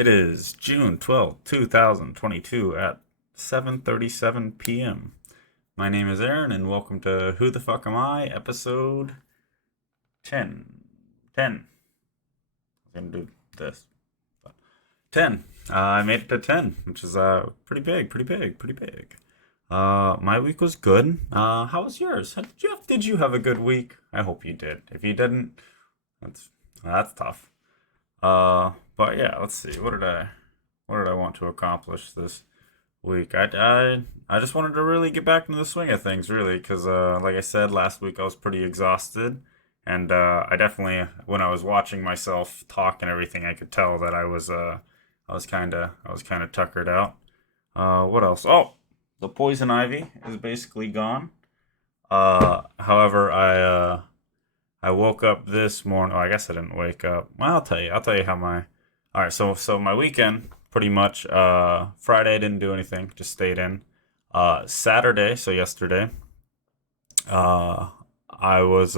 It is June 12th, 2022 at 7:37 p.m. My name is Aaron and welcome to Who the Fuck Am I, episode 10. 10. I'm going to do this. 10. I made it to 10, which is pretty big, pretty big, pretty big. My week was good. How was yours? Did you have a good week? I hope you did. If you didn't, that's tough. But yeah, let's see. What did I want to accomplish this week? I just wanted to really get back into the swing of things, really, because like I said last week, I was pretty exhausted, and I definitely, when I was watching myself talk and everything, I could tell that I was kind of tuckered out. What else? Oh, the poison ivy is basically gone. However, I woke up this morning. Oh, I guess I didn't wake up. Well, I'll tell you. I'll tell you how my. All right. So my weekend pretty much. Friday I didn't do anything. Just stayed in. Saturday. So yesterday. I was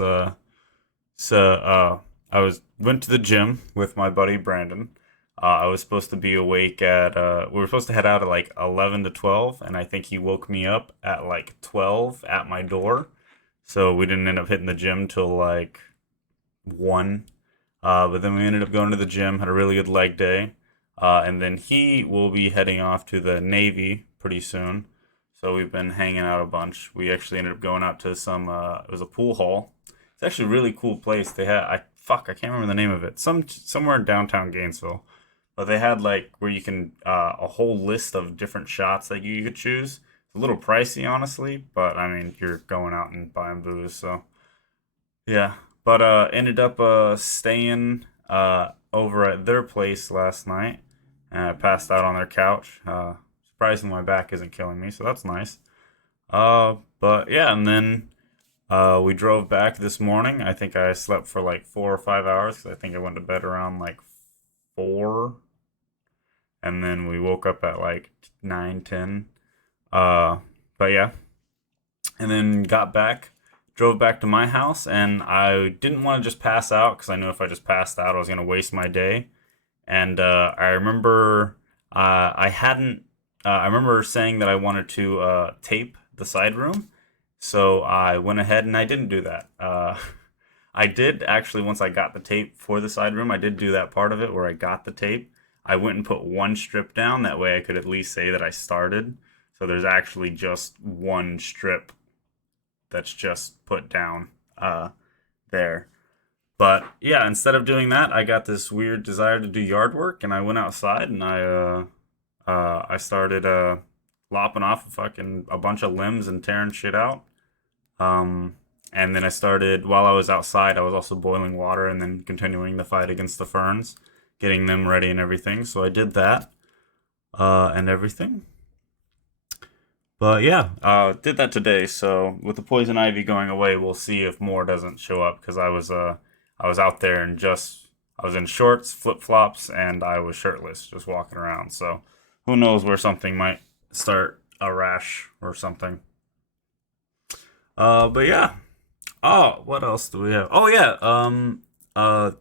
so I was went to the gym with my buddy Brandon. I was supposed to be awake at. We were supposed to head out at like 11 to 12, and I think he woke me up at like 12 at my door. So we didn't end up hitting the gym till like 1. But then we ended up going to the gym, had a really good leg day. And then he will be heading off to the Navy pretty soon. So we've been hanging out a bunch. We actually ended up going out to it was a pool hall. It's actually a really cool place. I can't remember the name of it. Somewhere in downtown Gainesville. But they had like where you can, a whole list of different shots that you could choose. A little pricey, honestly, but I mean, you're going out and buying booze, so yeah. But ended up staying over at their place last night, and I passed out on their couch. Surprisingly, my back isn't killing me, so that's nice. But yeah, and then we drove back this morning. I think I slept for like 4 or 5 hours because I think I went to bed around like 4, and then we woke up at like 9, 10. Uh, but yeah, and then drove back to my house, and I didn't want to just pass out because I knew if I just passed out, I was gonna waste my day. And I remember I hadn't. I remember saying that I wanted to tape the side room, so I went ahead and I didn't do that. I did actually once I got the tape for the side room. I did do that part of it where I got the tape. I went and put one strip down. That way, I could at least say that I started. So there's actually just one strip that's just put down there. But yeah, instead of doing that, I got this weird desire to do yard work, and I went outside and I started lopping off a bunch of limbs and tearing shit out. And then I started while I was outside. I was also boiling water and then continuing the fight against the ferns, getting them ready and everything. So I did that and everything. But yeah, did that today. So with the poison ivy going away, we'll see if more doesn't show up because I was out there and I was in shorts, flip flops, and I was shirtless, just walking around. So who knows where something might start a rash or something. But yeah. Oh, what else do we have? Oh yeah.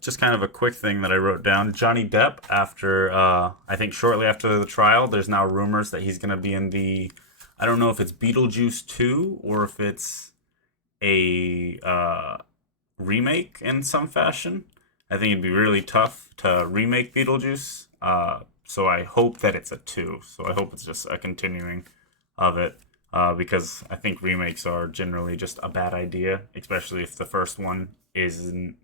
Just kind of a quick thing that I wrote down. Johnny Depp, after I think shortly after the trial, there's now rumors that he's gonna be in the. I don't know if it's Beetlejuice 2 or if it's a remake in some fashion. I think it'd be really tough to remake Beetlejuice. So I hope that it's a 2. So I hope it's just a continuing of it. Because I think remakes are generally just a bad idea, especially if the first one isn't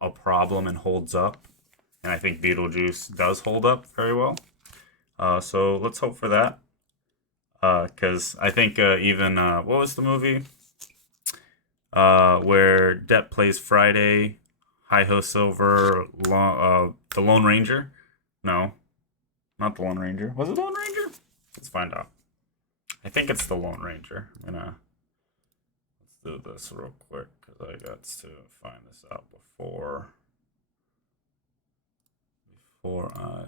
a problem and holds up. And I think Beetlejuice does hold up very well. So let's hope for that. Because I think even what was the movie where Depp plays Friday, Hi Ho Silver, the Lone Ranger? No, not the Lone Ranger. Was it Lone Ranger? Let's find out. I think it's the Lone Ranger. Let's do this real quick because I got to find this out before I.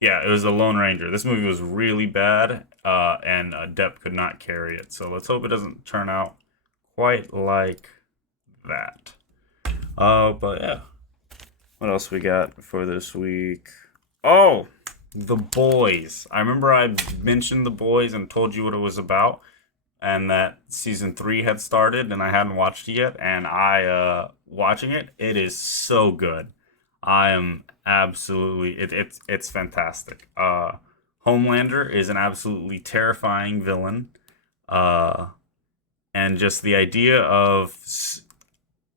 Yeah, it was the Lone Ranger. This movie was really bad, and Depp could not carry it. So let's hope it doesn't turn out quite like that. But yeah, what else we got for this week? Oh, The Boys. I remember I mentioned The Boys and told you what it was about, and that season 3 had started, and I hadn't watched it yet. And watching it, it is so good. I am absolutely it's fantastic. Homelander is an absolutely terrifying villain. Uh, and just the idea of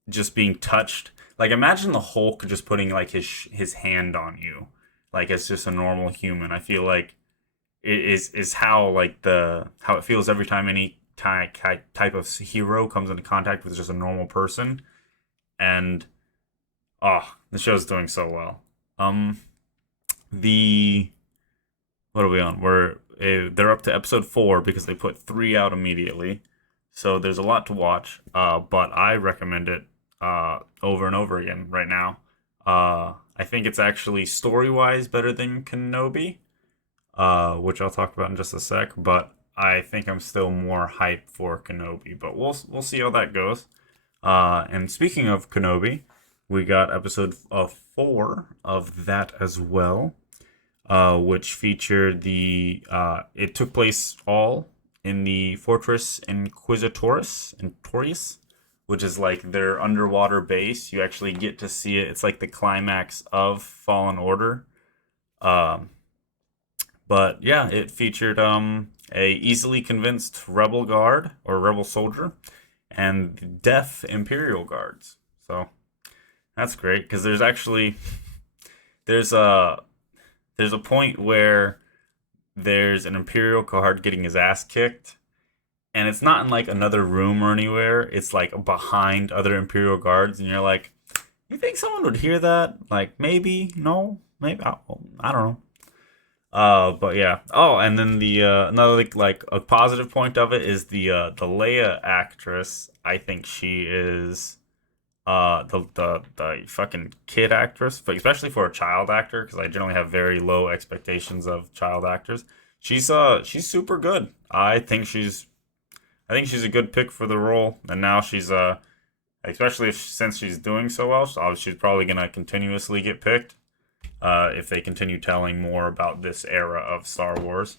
just being touched. Like imagine the Hulk just putting like his hand on you, like it's just a normal human. I feel like it is how like the how it feels every time any type of hero comes into contact with just a normal person. And oh, the show's doing so well. Um, the what are we on? They're up to episode 4 because they put 3 out immediately. So there's a lot to watch. But I recommend it over and over again right now. I think it's actually story wise better than Kenobi, which I'll talk about in just a sec. But I think I'm still more hyped for Kenobi. But we'll see how that goes. And speaking of Kenobi, we got episode 4 of that as well, which featured it took place all in the Fortress Inquisitorius, which is like their underwater base. You actually get to see it. It's like the climax of Fallen Order. Um, but yeah, it featured a easily convinced rebel guard or rebel soldier and deaf Imperial guards. So that's great because there's a there's a point where there's an Imperial guard getting his ass kicked, and it's not in like another room or anywhere. It's like behind other Imperial guards, and you're like, you think someone would hear that? Like maybe, no, maybe I don't know. But yeah. Oh, and then the another like a positive point of it is the Leia actress. I think she is the fucking kid actress, but especially for a child actor, because I generally have very low expectations of child actors. She's super good. I think she's a good pick for the role, and now she's especially since she's doing so well, so she's probably gonna continuously get picked. If they continue telling more about this era of Star Wars.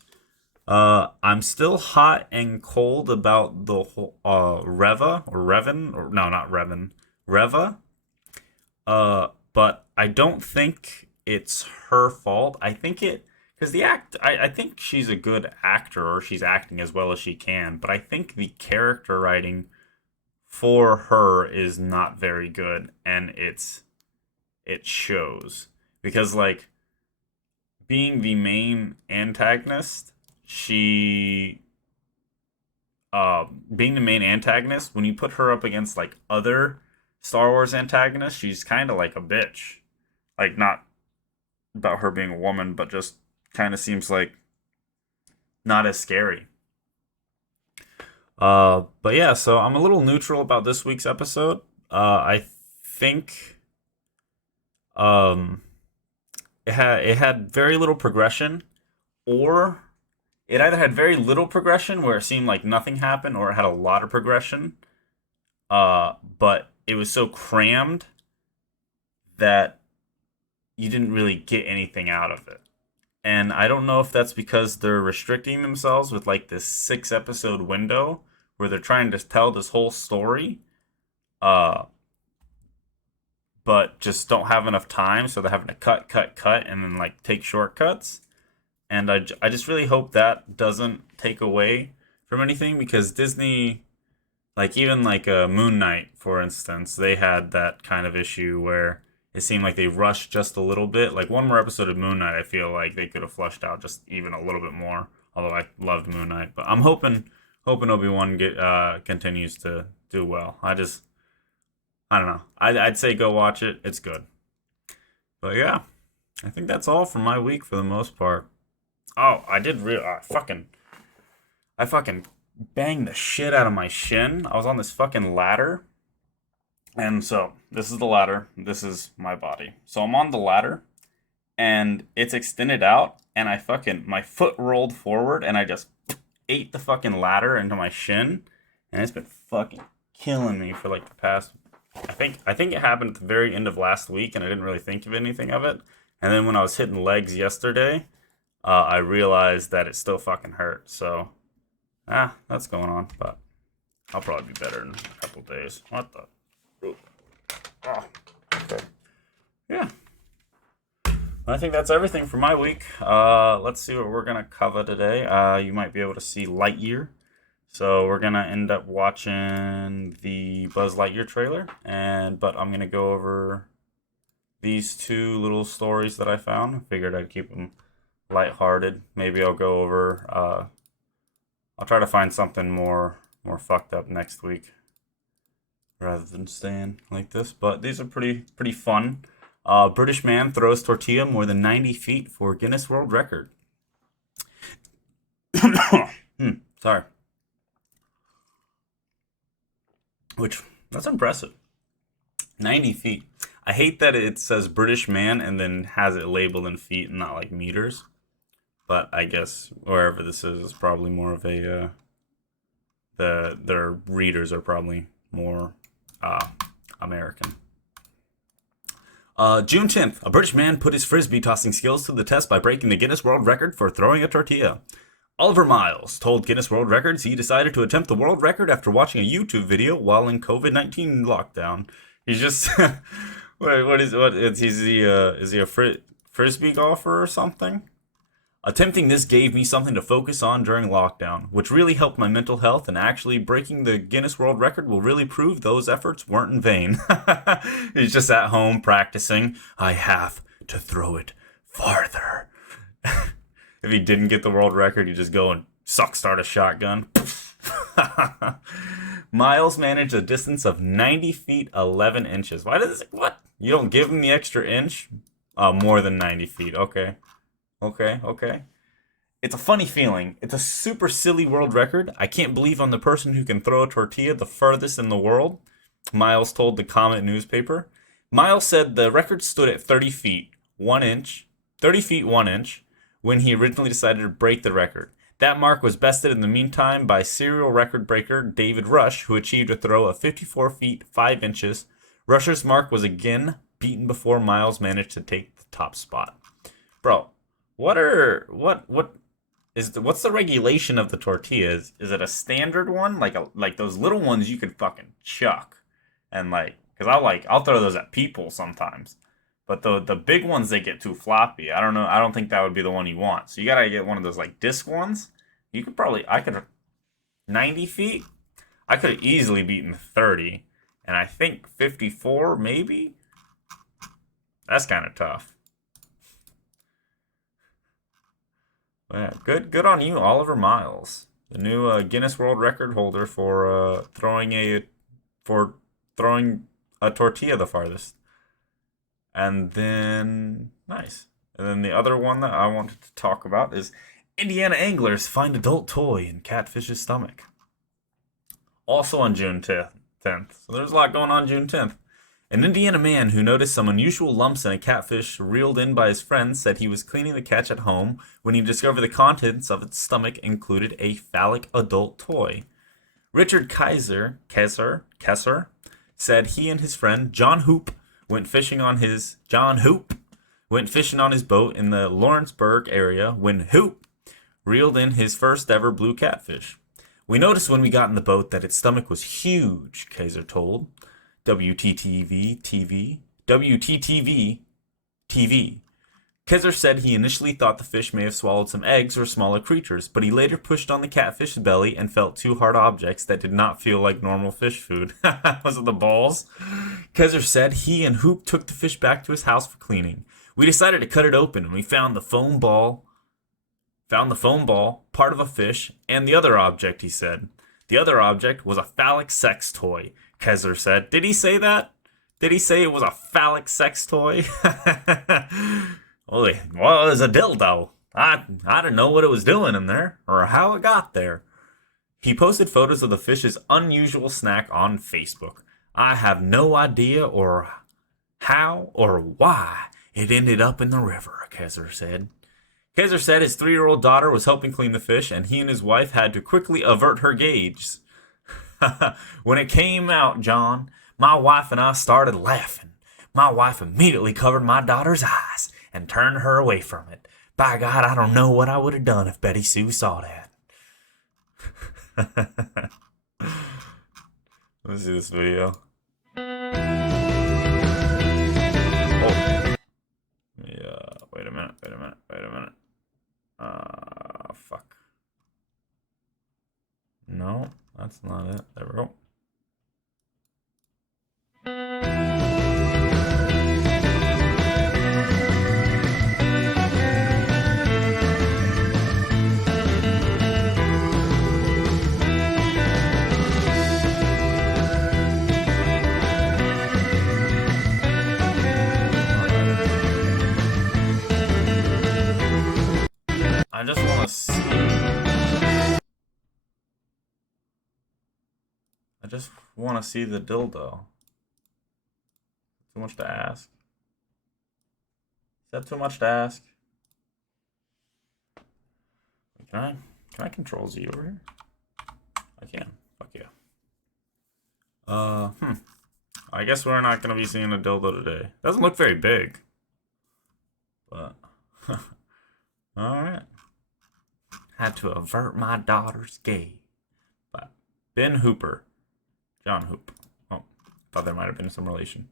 I'm still hot and cold about the whole Reva or Revan or no, not Revan, Reva. But I don't think it's her fault. I think it because I think she's a good actor or she's acting as well as she can. But I think the character writing for her is not very good, and it shows because like being the main antagonist, she being the main antagonist, when you put her up against like other Star Wars antagonists, she's kind of like a bitch. Like not about her being a woman, but just kind of seems like not as scary. But yeah, so I'm a little neutral about this week's episode. I think um it had very little progression, or it either had very little progression where it seemed like nothing happened, or it had a lot of progression. But it was so crammed that you didn't really get anything out of it. And I don't know if that's because they're restricting themselves with like this 6 episode window where they're trying to tell this whole story, uh, but just don't have enough time, so they're having to cut, and then like take shortcuts. And I just really hope that doesn't take away from anything because Disney, like even like Moon Knight, for instance, they had that kind of issue where it seemed like they rushed just a little bit. Like one more episode of Moon Knight, I feel like they could have flushed out just even a little bit more. Although I loved Moon Knight, but I'm hoping Obi-Wan continues to do well. I don't know. I'd say go watch it. It's good. But yeah, I think that's all for my week for the most part. Oh, I did real. I fucking banged the shit out of my shin. I was on this fucking ladder, and so this is the ladder. This is my body. So I'm on the ladder, and it's extended out, and my foot rolled forward, and I just ate the fucking ladder into my shin, and it's been fucking killing me for like the past I think it happened at the very end of last week, and I didn't really think of anything of it. And then when I was hitting legs yesterday, I realized that it still fucking hurt. So, that's going on. But I'll probably be better in a couple days. What the? Oh, okay. Yeah. I think that's everything for my week. Let's see what we're gonna cover today. You might be able to see Lightyear. So we're gonna end up watching the Buzz Lightyear trailer, but I'm gonna go over these two little stories that I found. I figured I'd keep them lighthearted. Maybe I'll go over. I'll try to find something more fucked up next week, rather than staying like this. But these are pretty fun. British man throws tortilla more than 90 feet for Guinness World Record. Sorry. That's impressive. 90 feet. I hate that it says British man and then has it labeled in feet and not like meters. But I guess wherever this is probably more of a, their readers are probably more American. June 10th, a British man put his frisbee tossing skills to the test by breaking the Guinness World Record for throwing a tortilla. Oliver Miles told Guinness World Records he decided to attempt the world record after watching a YouTube video while in COVID-19 lockdown. He's just is he a frisbee golfer or something? Attempting this gave me something to focus on during lockdown, which really helped my mental health, and actually breaking the Guinness World Record will really prove those efforts weren't in vain. He's just at home practicing. I have to throw it farther. If he didn't get the world record, he'd just go and start a shotgun. Miles managed a distance of 90 feet 11 inches. What? You don't give him the extra inch? More than 90 feet. Okay. It's a funny feeling. It's a super silly world record. I can't believe I'm the person who can throw a tortilla the furthest in the world, Miles told the Comet newspaper. Miles said the record stood at 30 feet 1 inch, when he originally decided to break the record. That mark was bested in the meantime by serial record breaker David Rush, who achieved a throw of 54 feet 5 inches. Rush's mark was again beaten before Miles managed to take the top spot. Bro, what's the regulation of the tortillas? Is it a standard one, like those little ones you could fucking chuck, and because I'll throw those at people sometimes, but the big ones, they get too floppy. I don't know. I don't think that would be the one you want. So you gotta get one of those like disc ones. I could 90 feet. I could have easily beaten 30, and I think 54 maybe. That's kind of tough. Yeah, good on you, Oliver Miles, the new Guinness World Record holder for throwing a tortilla the farthest. And then nice. And then the other one that I wanted to talk about is Indiana anglers find adult toy in catfish's stomach. Also on June 10th. So there's a lot going on June 10th. An Indiana man who noticed some unusual lumps in a catfish reeled in by his friends said he was cleaning the catch at home when he discovered the contents of its stomach included a phallic adult toy. Richard Kessler said he and his friend John Hoop went fishing on his boat in the Lawrenceburg area when Hoop reeled in his first ever blue catfish. We noticed when we got in the boat that its stomach was huge, Kaiser told WTTV TV. Kaiser said he initially thought the fish may have swallowed some eggs or smaller creatures, but he later pushed on the catfish's belly and felt two hard objects that did not feel like normal fish food. Was it the balls? Kaiser said he and Hoop took the fish back to his house for cleaning. We decided to cut it open and we found the foam ball, part of a fish, and the other object, he said. The other object was a phallic sex toy, Kessler said. Did he say that? Did he say it was a phallic sex toy? Well, it was a dildo. I didn't know what it was doing in there, or how it got there. He posted photos of the fish's unusual snack on Facebook. I have no idea or how or why it ended up in the river, Kessler said. Kaiser said his 3-year-old daughter was helping clean the fish, and he and his wife had to quickly avert her gaze. When it came out, John, My wife and I started laughing. My wife immediately covered my daughter's eyes and turned her away from it. By God, I don't know what I would have done if Betty Sue saw that. Let's see this video. Oh. Yeah, wait a minute. Fuck. No, that's not it. There we go. I just want to see. I just want to see the dildo. Too much to ask? Is that too much to ask? Can I control Z over here? I can. Fuck yeah. I guess we're not gonna be seeing a dildo today. Doesn't look very big. But alright. Had to avert my daughter's gaze. By Ben Hooper. John Hoop. Oh, thought there might have been some relation.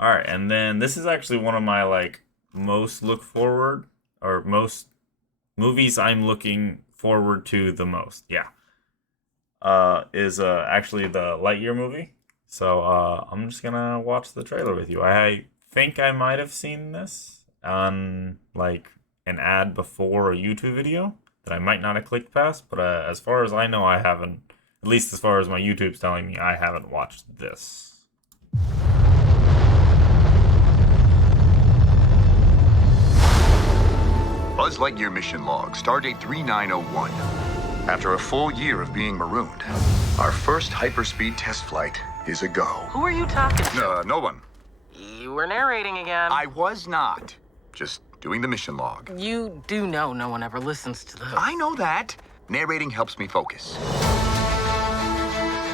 Alright, and then this is actually one of my like most look forward or most movies I'm looking forward to the most. Yeah. Is actually the Lightyear movie. So I'm just gonna watch the trailer with you. I think I might have seen this on like an ad before a YouTube video that I might not have clicked past, but as far as I know, I haven't. At least as far as my YouTube's telling me, I haven't watched this. Buzz Lightyear mission log, stardate 3901. After a full year of being marooned, our first hyperspeed test flight is a go. Who are you talking to? No one. You were narrating again. I was not. Just doing the mission log. You do know no one ever listens to those. I know that. Narrating helps me focus.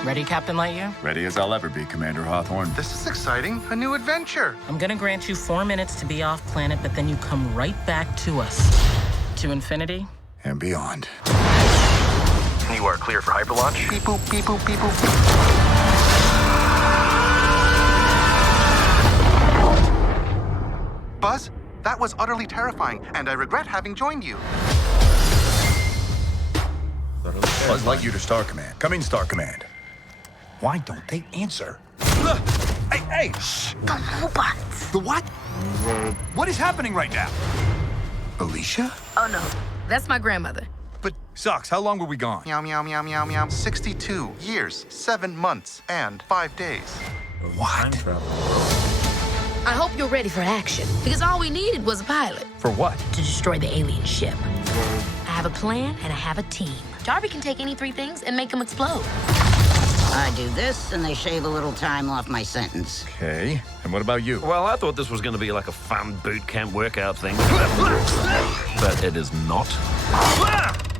Ready, Captain Lightyear? Ready as I'll ever be, Commander Hawthorne. This is exciting. A new adventure. I'm gonna grant you 4 minutes to be off planet, but then you come right back to us. To infinity. And beyond. You are clear for hyperlaunch. Beep boop, beep boop, beep boop. Buzz, that was utterly terrifying, and I regret having joined you. Buzz Lightyear to Star Command. Come in, Star Command. Why don't they answer? Hey! Shh! The robots. The what? What is happening right now? Alicia? Oh no, that's my grandmother. But, Socks, how long were we gone? Meow, meow, meow, meow, meow. 62 years, 7 months, and 5 days. What? I hope you're ready for action, because all we needed was a pilot For what? to destroy the alien ship. I have a plan and I have a team. Darby can take any 3 things and make them explode. I do this, and they shave a little time off my sentence. Okay. And what about you? Well, I thought this was going to be like a fun boot camp workout thing. But it is not.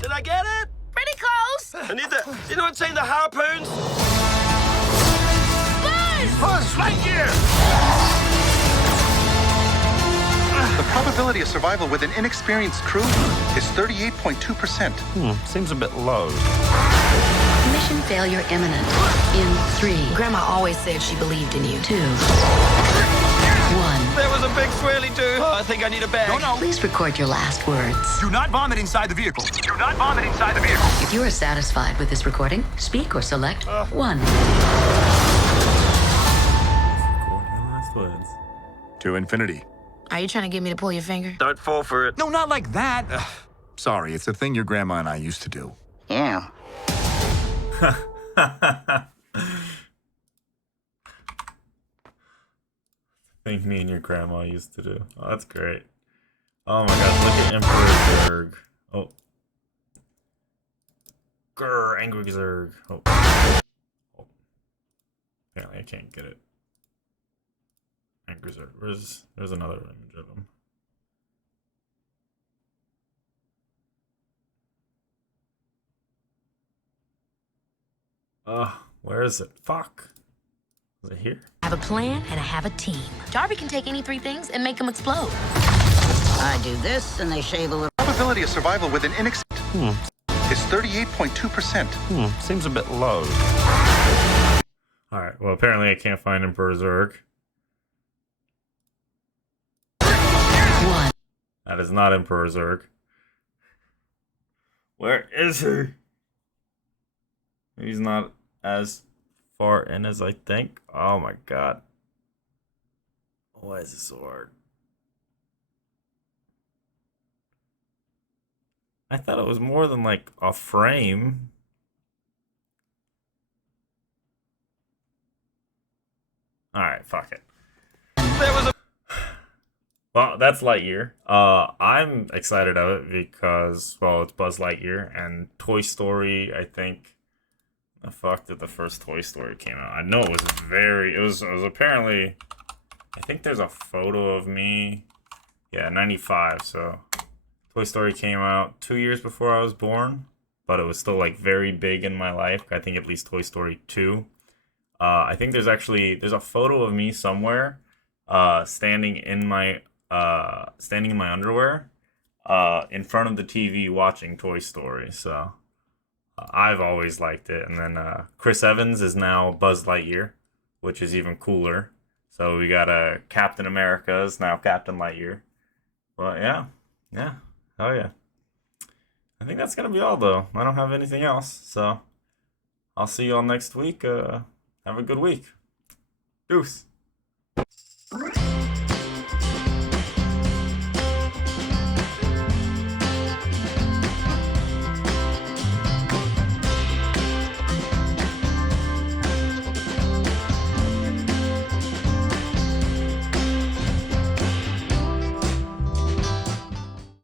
Did I get it? Pretty close! I need the... You know what I'm saying? The harpoons? Buzz Lightyear! The probability of survival with an inexperienced crew is 38.2%. Seems a bit low. Mission failure imminent. In 3. Grandma always said she believed in you. 2. 1. There was a big swirly do. Oh, I think I need a bag. No. Please record your last words. Do not vomit inside the vehicle. Do not vomit inside the vehicle. If you are satisfied with this recording, speak or select 1. To infinity. Are you trying to get me to pull your finger? Don't fall for it. No, not like that. Sorry, it's a thing your grandma and I used to do. Yeah. Thing me and your grandma used to do. Oh, that's great. Oh my gosh, look at Emperor Zurg. Oh. Grr, angry Zurg. Oh. Apparently I can't get it. Angry Zurg. There's another image of him. Where is it? Fuck. Was it here? I have a plan and I have a team. Darby can take any three things and make them explode. I do this, and they shave a little. Probability of survival with an inexperienced is 38.2%. Seems a bit low. Alright, well, apparently I can't find Emperor Zurg. One. That is not Emperor Zurg. Where is he? He's not as far in as I think. Oh my god. What is this sword? I thought it was more than like a frame. Alright, fuck it. Well, that's Lightyear. I'm excited of it because, well, it's Buzz Lightyear and Toy Story, I think. The fuck did the first Toy Story came out? I know it was apparently, I think there's a photo of me. Yeah, 95, so Toy Story came out 2 years before I was born, but it was still like very big in my life. I think at least Toy Story 2. I think there's a photo of me somewhere, standing in my underwear, in front of the TV watching Toy Story. So I've always liked it. And then Chris Evans is now Buzz Lightyear, which is even cooler. So we got Captain America is now Captain Lightyear. But yeah, oh yeah. I think that's gonna be all though. I don't have anything else, so I'll see you all next week. Have a good week. Deuce.